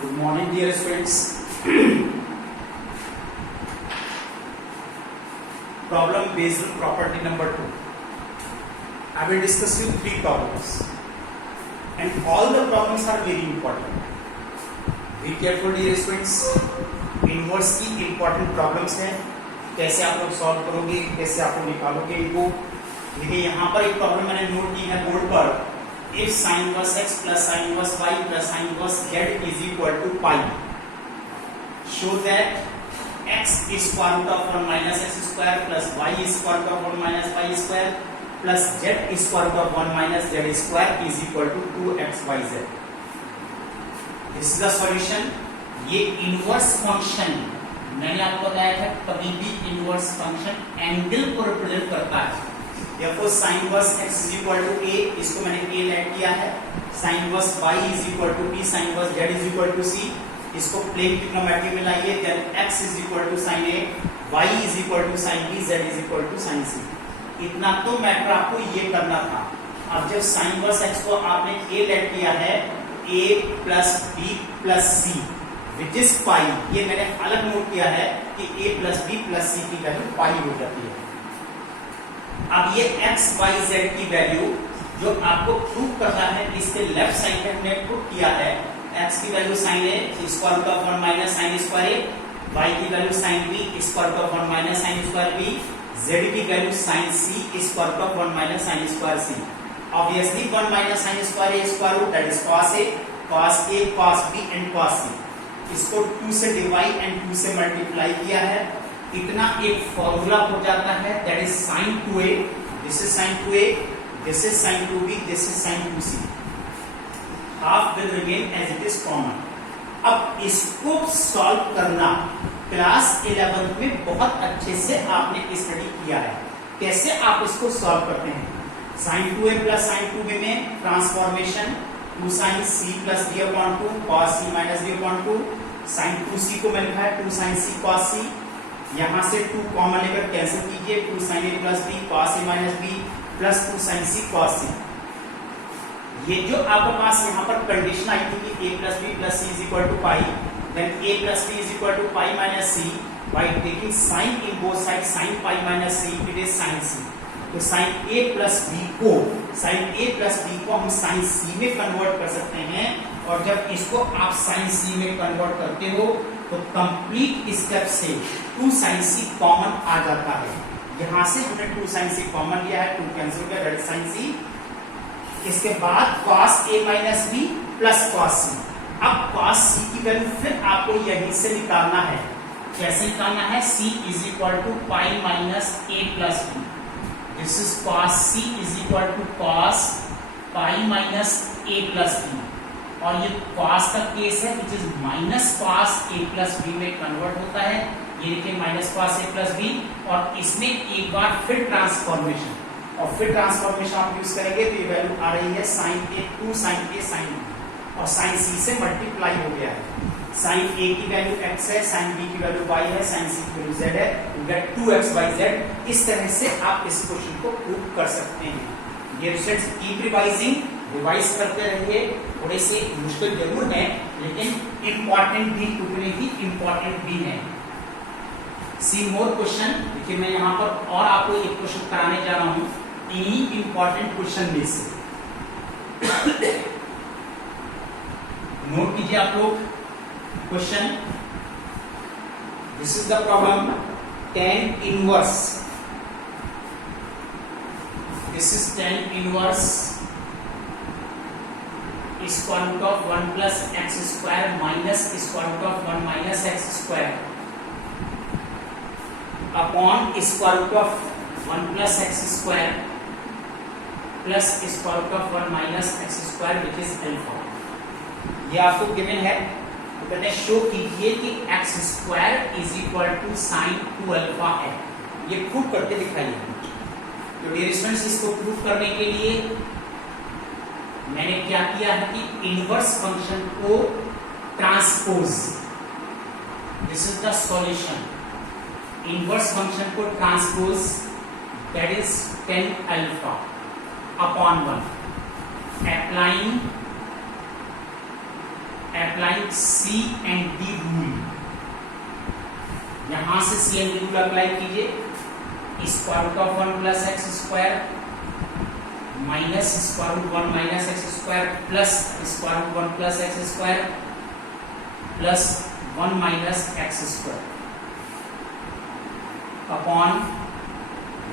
Good morning, dear students. Problem based property number 2. I will discuss you 3 problems, and all the problems are very important. Be careful, dear students. Inverse की important problems हैं, कैसे आप लोग solve करोगे, कैसे आप लोग निकालोगे इनको। देखिए यहाँ पर एक प्रॉब्लम मैंने नोट की है बोर्ड पर। If sin inverse x plus sin inverse y plus sin inverse z is equal to pi, show that x is square root of 1 minus x square plus y is square root of 1 minus y square plus z is square root of 1 minus z square is equal to 2xyz. This is the solution. ये inverse function मैंने आपको बताया था, कभी भी inverse function angle को represent करता है। Therefore sin inverse x is equal to a, इसको मैंने a लेट किया है। sin inverse y is equal to b, sin inverse z is equal to c, इसको प्लेन ट्रिग्नोमेट्री में लाइए। then x is equal to sin a, y is equal to sin b, z is equal to sin c। इतना तो matter आपको ये करना था। अब जब sin inverse x को आपने a लेट किया है, a plus b plus c which is pi, ये मैंने अलग नोट किया है कि a plus b plus c की वैल्यू पाई हो जाती है। अब ये x y z की वैल्यू जो आपको प्रूव करना है, इसके लेफ्ट साइड पे हमने प्रूव किया है। x की value sin a square root of 1 minus sin square a, y की value sin b square root of 1 minus sin square b, z की value sin c square root of 1 minus sin square c। Obviously 1 minus sin square a square root that is cos a, cos b and cos c। इसको 2 से divide and 2 से multiply किया है, इतना एक formula हो जाता है, that is sin 2a, this is sin 2a, this is sin 2b, this is sin 2c। Half will remain as it is common. अब इसको सॉल्व करना क्लास 11 में बहुत अच्छे से आपने स्टडी किया है। कैसे आप इसको सॉल्व करते हैं? sin 2a plus sin 2b में transformation 2 sin c plus d upon 2 cos c minus d upon 2, sin 2c को मैं लिखा है 2 sin c cos c, यहां से 2 कॉमन लेकर कैंसिल कीजिए, 2 sin a plus b cos a minus b plus 2 sin c cos c। ये जो आपके पास यहाँ पर कंडीशन आई थी कि a plus b plus c is equal to pi, then a plus b is equal to pi minus c, by taking sine in both side sin पाई minus c it is sin c। तो sin a plus b को हम sin c में convert कर सकते हैं, और जब इसको आप sin c में कन्वर्ट करते हो तो कंप्लीट स्टेप से 2 sin c कॉमन आ जाता है। यहां से हमने 2 sin c कॉमन लिया है, 2 कैंसिल हो गया, दैट इज sin c। इसके बाद cos a minus b plus cos c। अब cos c की वैल्यू फिर आपको यहीं से निकालना है। कैसे निकालना है? c is equal to pi minus a plus b। This is cos c is equal to cos pi minus a plus b, और ये cos का केस है which is minus cos a plus b में convert होता है। ये देखिए minus cos a plus b, और इसमें एक बार फिर ट्रांसफॉर्मेशन, और फिर ट्रांसफॉर्मेशन आप यूज करेंगे तो ये वैल्यू आ रही है sin a 2 sin a sin b, और sin c से मल्टीप्लाई हो गया है। sin a की वैल्यू x है, sin b की वैल्यू y है, sin c की वैल्यू z है, you get 2xyz। इस तरह से आप इस क्वेश्चन को प्रूव कर सकते हैं। ये रिजल्ट्स कीप रिवाइजिंग, रिवाइज करते रहिए। थोड़े से मुश्किल जरूर है लेकिन इंपॉर्टेंट भी, उतने ही इंपॉर्टेंट भी है। सी मोर क्वेश्चन। देखिए मैं यहाँ पर और आपको एक क्वेश्चन कराने जा रहा हूँ इन्हीं इंपॉर्टेंट क्वेश्चन में से। नोट कीजिए आप लोग question. This is the problem tan inverse, this is tan inverse square root of 1 plus x square minus square root of 1 minus x square upon square root of 1 plus x square plus square root of 1 minus x square which is alpha। ये आपको given है, तो कहते हैं show कीजिए कि x square is equal to sine 2 alpha है। ये प्रूव करके दिखाइए। तो डियर स्टूडेंट्स, इसको प्रूव करने के लिए मैंने क्या किया है कि इनवर्स फंक्शन को transpose, this is the solution. Inverse function को transpose that is 10 alpha upon 1, applying applying C and D rule, यहां से C and D rule apply कीजिए। Square root of 1 plus x square minus square root 1 minus x square plus square root 1 plus x square plus 1 minus x square upon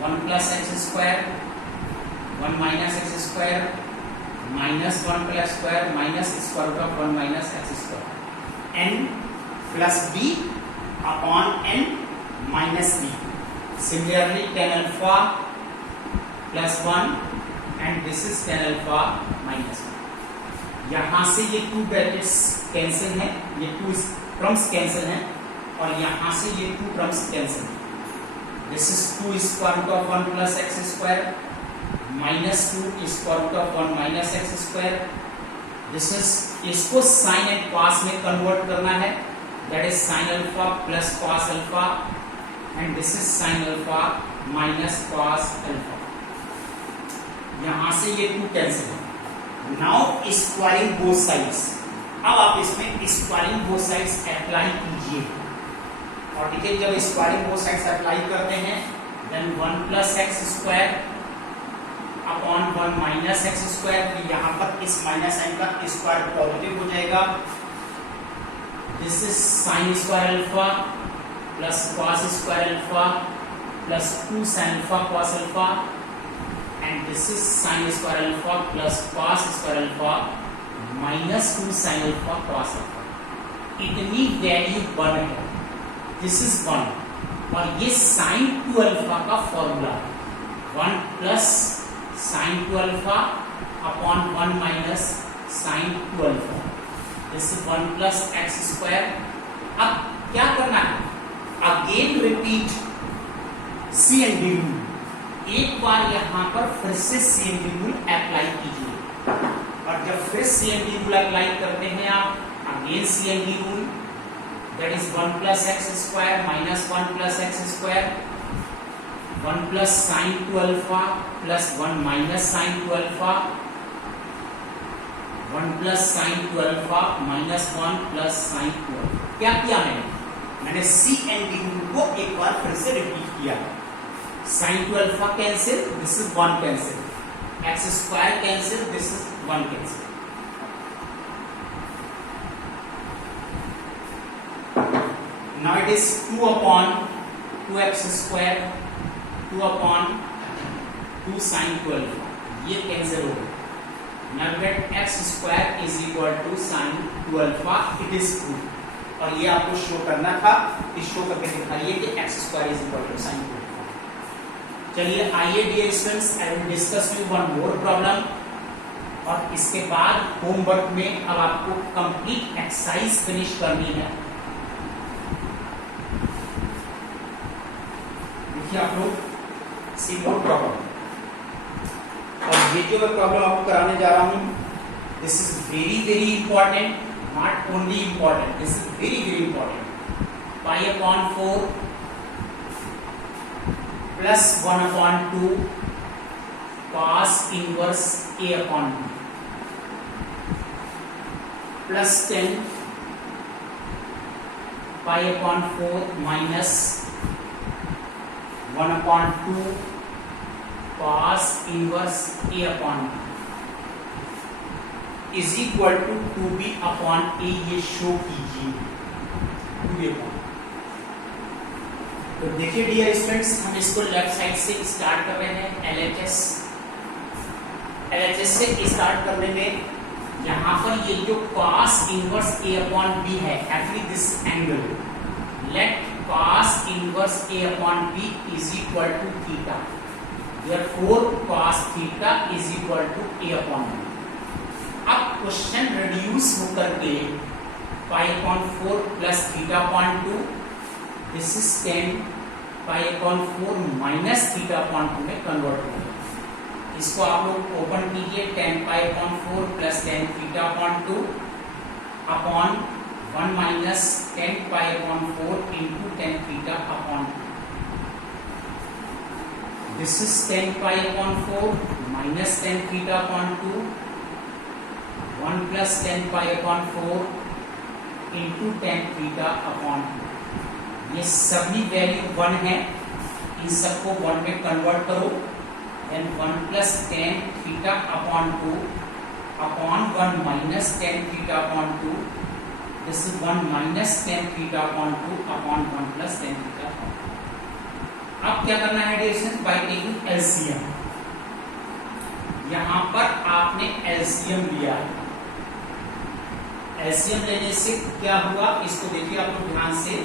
1 plus x square 1 minus x square minus 1 plus square minus square root of 1 minus x square n plus b upon n minus b. Similarly tan alpha plus 1 and this is tan alpha minus 1। यहां से ये 2 brackets cancel है, ये 2 terms cancel है और यहां से ये 2 टर्म्स कैंसिल है। This is 2 square root of 1 plus x square minus 2 square root of 1 minus x square. This is, इसको साइन एंड कॉस में कन्वर्ट करना है, that is sine alpha plus cos alpha and this is sine alpha minus cos alpha. यहां से ये 2 cancel है। Now squaring both sides, अब आप इसमें स्क्वायरिंग बोथ साइड्स अप्लाई कीजिए। और ठीक है, जब स्क्वायरिंग बोथ साइड्स अप्लाई करते हैं then 1 plus x square upon 1 minus x square, यहां पर इस माइनस साइन का स्क्वायर पॉजिटिव हो जाएगा। This is sine square alpha plus cos square alpha plus 2 sine alpha cos alpha and this is sine square alpha plus cos square alpha minus 2 sine alpha cos alpha. इतनी value 1 है, this is 1 और ये sine 2 alpha का formula 1 plus sine 2 alpha upon 1 minus sine 2 alpha, this is 1 plus x square. अब क्या करना है, again repeat C and D rule. एक बार यहां पर फिर से C and D rule apply कीजिए और जब फिर C and D rule apply करते हैं आप, again C and D rule, that is 1 plus x square minus 1 plus x square 1 plus sine 2 alpha plus 1 minus sine 2 alpha 1 plus sine 2 alpha minus 1 plus sine 2 alpha. क्या किया मैंने सी and D rule को एक बार फिर से repeat किया। Sine 2 alpha cancel, this is 1 cancel, x square cancel, this is 1 cancel. Now it is 2 upon 2x square 2 upon 2 sine 2 alpha, ये cancel हो गया। Now get x square is equal to sin 2 alpha, it is true. और ये आपको show करना था, इस show करके दिखाइए कि x square is equal to sin 2 alpha. चलिए आइए dear students, I will discuss you one more problem और इसके बाद होमवर्क में अब आपको कंप्लीट एक्सरसाइज फिनिश करनी है। देखिए आप लोग सी मोर प्रॉब्लम, और ये जो मैं प्रॉब्लम आपको कराने जा रहा हूं, this is very very important, not only important, this is very very important. Pi upon 4 plus 1 upon 2 cos inverse a upon b plus 10 pi upon 4 minus 1 upon 2 cos inverse a upon b is equal to 2b upon a, ये show कीजिए 2b upon। तो देखिए dear students, हम इसको left side से start कर रहे हैं। LHS से स्टार्ट करने में यहाँ पर ये जो cos inverse a upon b है, actually this angle, let cos inverse a upon b is equal to theta, therefore cos theta is equal to a upon b। अब क्वेश्चन रिड्यूस होकर के pi upon 4 plus theta upon 2, this is 10 pi upon 4 minus theta upon 2 में convert हो गया। इसको आप लोग open कीजिए, 10 pi upon 4 plus 10 theta upon 2 upon 1 minus 10 pi upon 4 into 10 theta upon 2। This is 10 pi upon 4 minus 10 theta upon 2, 1 plus 10 pi upon 4 into ten theta upon to. ये सभी value 1 है, इन सबको 1 में कन्वर्ट करो, then 1 plus tan theta upon two upon 1 minus tan theta upon two, this is 1 minus tan theta upon two upon 1 plus tan theta upon two. अब क्या करना है डियरेशन, बाय टेकिंग एलसीएम। यहां पर आपने एलसीएम लिया है, एलसीएम लेने से क्या हुआ इसको देखिए आप लोग ध्यान से।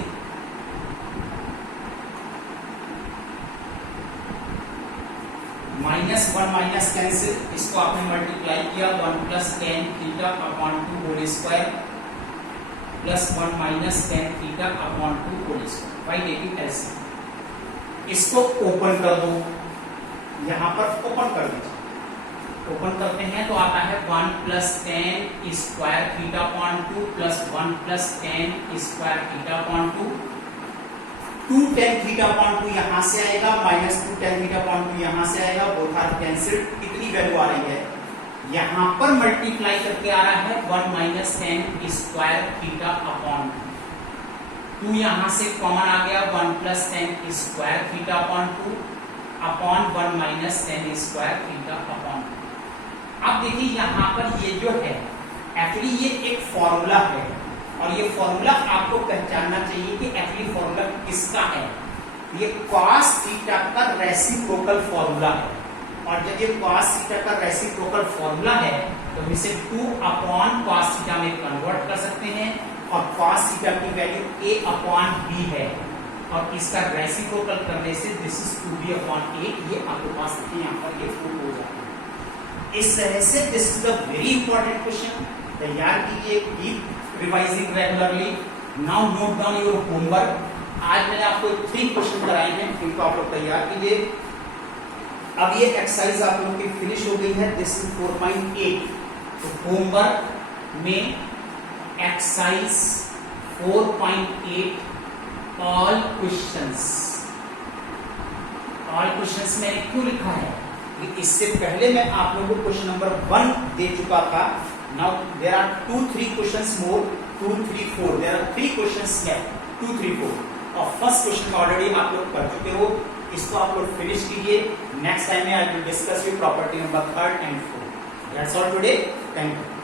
-1 माइनस कैंसिल, इसको आपने मल्टीप्लाई किया 1 plus tan theta upon two whole square plus 1 minus tan theta upon two whole square by taking LCM. इसको ओपन कर दो, यहां पर ओपन कर दीजिए। ओपन करते हैं तो आता है 1 plus ten square theta upon two plus 1 plus ten square theta upon to. 2 tan theta upon to यहां से आएगा, minus 2 tan theta upon to यहां से आएगा, बोथ आर कैंसिल्ड। कितनी वैल्यू आ रही है, यहां पर मल्टीप्लाई करके आ रहा है 1 minus ten square theta upon 2 यहां से कॉमन आ गया, 1 plus ten square theta upon two upon 1 minus ten square theta upon. अब देखिए यहां पर ये जो है एक्चुअली ये एक फॉर्मूला है, और ये फॉर्मूला आपको पहचानना चाहिए कि एक्चुअली फॉर्मूला किसका है। ये cos थीटा का रेसिप्रोकल फॉर्मूला है, और जब ये cos थीटा का रेसिप्रोकल फॉर्मूला है तो हम इसे 2 अपॉन cos थीटा में कन्वर्ट कर सकते हैं, और cos थीटा की वैल्यू a अपॉन b है, और इसका रेसिप्रोकल करने से this is 2b upon a, ये आपके पास देखिए यहाँ पर ये प्रूव हो जाता है। इस तरह से this is the very important question, तैयार कीजिए, keep revising regularly. Now note down your homework. आज मैंने आपको 3 क्वेश्चन कराए हैं, इनको आप लोग तैयार कीजिए। अब ये एक्सरसाइज आप लोगों की फिनिश हो गई है, दिस इज 4.8। तो होमवर्क में एक्सरसाइज 4.8 ऑल क्वेश्चंस मैंने क्यों लिखा है, इससे पहले मैं आप लोगों को क्वेश्चन नंबर 1 दे चुका था। Now there are 2-3 questions more, 2-3-4. There are 3 questions left, 2-3-4. और फर्स्ट क्वेश्चन ऑलरेडी आप लोग कर चुके हो, इसको आप लोग फिनिश कीजिए। नेक्स्ट टाइम में आई will discuss with property number 3rd and 4th. That's all today. Thank you.